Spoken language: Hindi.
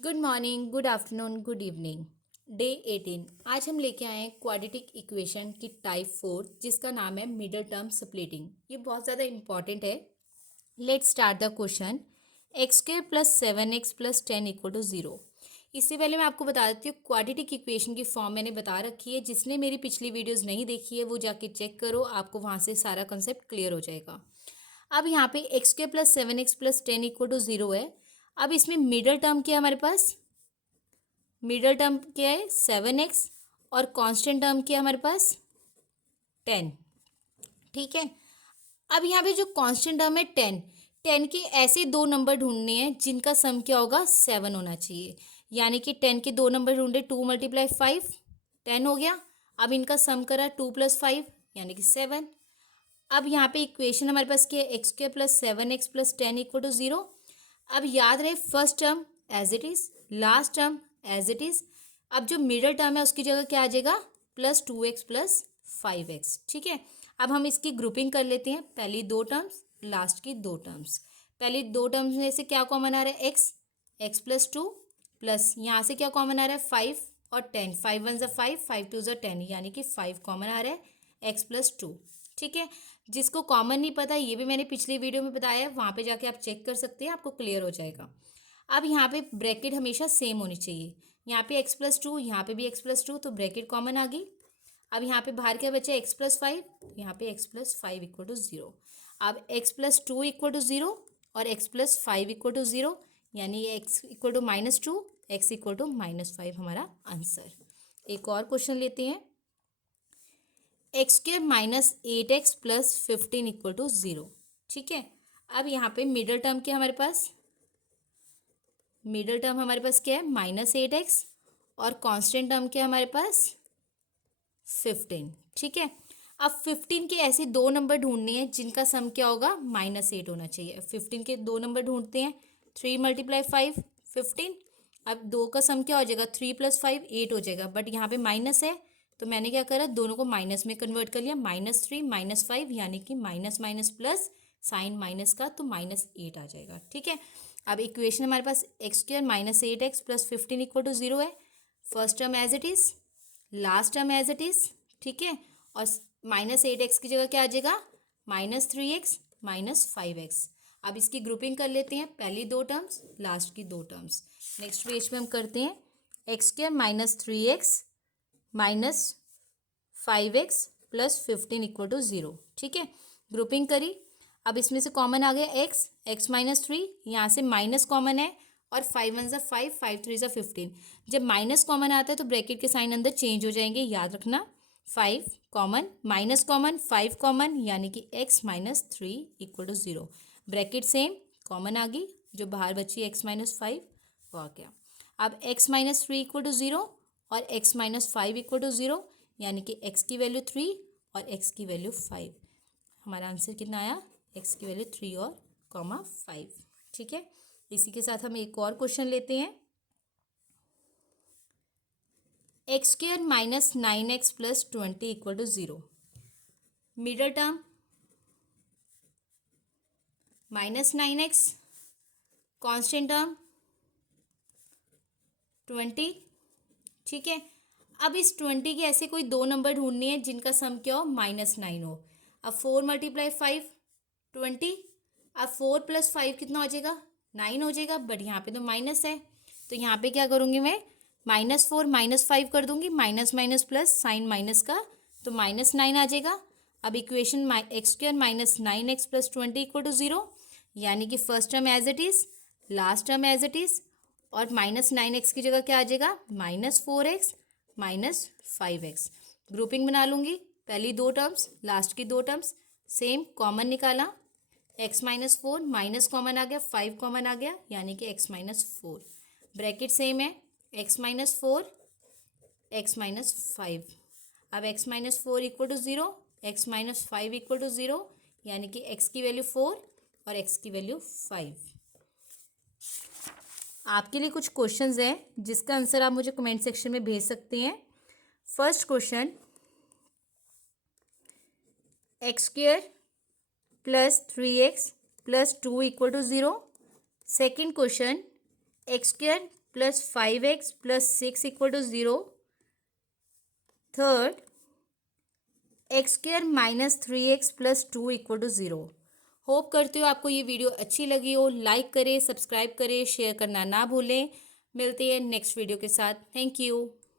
Good morning, good afternoon, good evening. Day 18 आज हम लेके आए हैं क्वाड्रेटिक इक्वेशन की टाइप 4 जिसका नाम है मिडल टर्म स्प्लिटिंग। ये बहुत ज़्यादा इंपॉर्टेंट है। Let start the question. X square plus 7x plus 10 equal to 0। इससे पहले मैं आपको बता देती हूँ क्वाड्रेटिक इक्वेशन की फॉर्म मैंने बता रखी है। जिसने मेरी पिछली वीडियोज़ नहीं देखी है वो जाके चेक करो, आपको वहाँ से सारा कंसेप्ट क्लियर हो जाएगा। अब यहाँ पे x square plus 7x plus 10 equal to 0 है। अब इसमें मिडल टर्म क्या है हमारे पास? मिडल टर्म क्या है? 7x। और कांस्टेंट टर्म क्या है हमारे पास? 10। ठीक है। अब यहाँ पे जो कांस्टेंट टर्म है 10, 10 के ऐसे दो नंबर ढूंढने हैं जिनका सम क्या होगा? 7 होना चाहिए। यानी कि 10 के दो नंबर ढूंढे, 2 × 5 10 हो गया। अब इनका सम करा 2 + 5 यानी कि 7। अब यहाँ पे इक्वेशन हमारे पास क्या है? X square plus 7x plus 10 equal to 0। अब याद रहे first term as it is, last term as it is. अब जो मिडल टर्म है उसकी जगह क्या आ जाएगा? Plus 2x plus 5x। ठीक है। अब हम इसकी ग्रुपिंग कर लेते हैं। पहली दो टर्म्स, लास्ट की दो टर्म्स। पहली दो टर्म्स में से क्या कॉमन आ रहा है? एक्स, एक्स प्लस 2 प्लस यहाँ से क्या कॉमन आ रहा है? 5 और 10। 5 × 1 = 5, 5 × 2 = 10 यानी कि 5 कॉमन आ रहा है, एक्स प्लस 2। ठीक है। जिसको कॉमन नहीं पता ये भी मैंने पिछली वीडियो में बताया है, वहाँ पे जाके आप चेक कर सकते हैं, आपको क्लियर हो जाएगा। अब यहाँ पे ब्रैकेट हमेशा सेम होनी चाहिए। यहाँ पे x प्लस 2, यहाँ पे भी x प्लस 2, तो ब्रैकेट कॉमन आ गई। अब यहाँ पे बाहर क्या बचा? x प्लस 5, यहाँ पे x प्लस 5 इक्वल टू 0। अब x प्लस 2 इक्वल टू 0 और x प्लस 5 इक्वल टू 0 यानी x equal to -2, x equal to -5 हमारा आंसर। एक और क्वेश्चन लेते हैं। X square minus 8x plus 15 equal to 0। ठीक है। अब यहाँ पे मिडल टर्म क्या हमारे पास? मिडल टर्म हमारे पास क्या है? -8x। और कांस्टेंट टर्म क्या है हमारे पास? 15। ठीक है। अब 15 के ऐसे दो नंबर ढूंढने हैं जिनका सम क्या होगा? -8 होना चाहिए। 15 के दो नंबर ढूंढते हैं। 3 × 5 15। अब दो का सम क्या हो जाएगा? 3 + 5 8 हो जाएगा, बट यहाँ पे माइनस है तो मैंने क्या करा? दोनों को माइनस में कन्वर्ट कर लिया। -3 -5 यानी कि minus minus plus, sign minus का तो -8 आ जाएगा। ठीक है। अब इक्वेशन हमारे पास x square minus 8x plus 15 equal to 0 है। First term as it is, last term as it is. ठीक है। और -8x की जगह क्या आ जाएगा? -3x -5x। अब इसकी ग्रुपिंग कर लेते हैं। पहली दो टर्म्स, लास्ट की दो टर्म्स। नेक्स्ट पेज पे हम करते हैं x square -3x -5x plus 15 equal to 0। ठीक है। ग्रुपिंग करी। अब इसमें से कॉमन आ गया x, x -3, यहाँ से माइनस कॉमन है और 5 × 1 = 5, 5 × 3 = 15। जब माइनस कॉमन आता है तो ब्रैकेट के साइन अंदर चेंज हो जाएंगे, याद रखना। 5 कॉमन, माइनस कॉमन, 5 कॉमन यानी कि x -3 equal to 0। Bracket same, common आ गई, जो बाहर बची x -5 वो आ गया। अब x -3 इक्वल टू 0 और x -5 इक्वल टू 0 यानी कि x की वैल्यू 3 और x की वैल्यू 5। हमारा आंसर कितना आया? x की वैल्यू 3 और 5। ठीक है। इसी के साथ हम एक और क्वेश्चन लेते हैं। X square -9x plus 20 equal to 0। Middle term -9x, constant term 20। ठीक है। अब इस 20 के ऐसे कोई दो नंबर ढूंढने हैं जिनका सम क्या हो? -9 हो। अब 4 × 5 20। अब 4 + 5 कितना हो जाएगा? 9 हो जाएगा, बट यहाँ पे तो माइनस है तो यहाँ पे क्या करूँगी मैं? -4 -5 कर दूंगी, minus minus plus, sign minus का तो -9 आ जाएगा। अब equation x square -9x plus 20 equal to 0 यानी कि first term as it is, last term as it is. और -9x की जगह क्या आ जाएगा? -4x -5x। ग्रुपिंग बना लूंगी। पहली दो टर्म्स, लास्ट की दो टर्म्स सेम, कॉमन निकाला। x -4 माइनस कॉमन आ गया, 5 कॉमन आ गया यानी कि x -4। ब्रैकेट सेम है, x -4 x -5। अब x -4 equal to 0, x -5 equal to 0 यानी कि x की वैल्यू 4 और x की वैल्यू 5। आपके लिए कुछ क्वेश्चंस हैं जिसका आंसर आप मुझे कमेंट सेक्शन में भेज सकते हैं। First question, x square plus 3x plus 2 equal to 0। Second question, x square plus 5x plus 6 equal to 0। Third, x square minus 3x plus 2 equal to 0। Hope करती हूँ आपको ये वीडियो अच्छी लगी हो। लाइक करें, सब्सक्राइब करें, शेयर करना ना भूलें। मिलते हैं नेक्स्ट वीडियो के साथ। Thank you.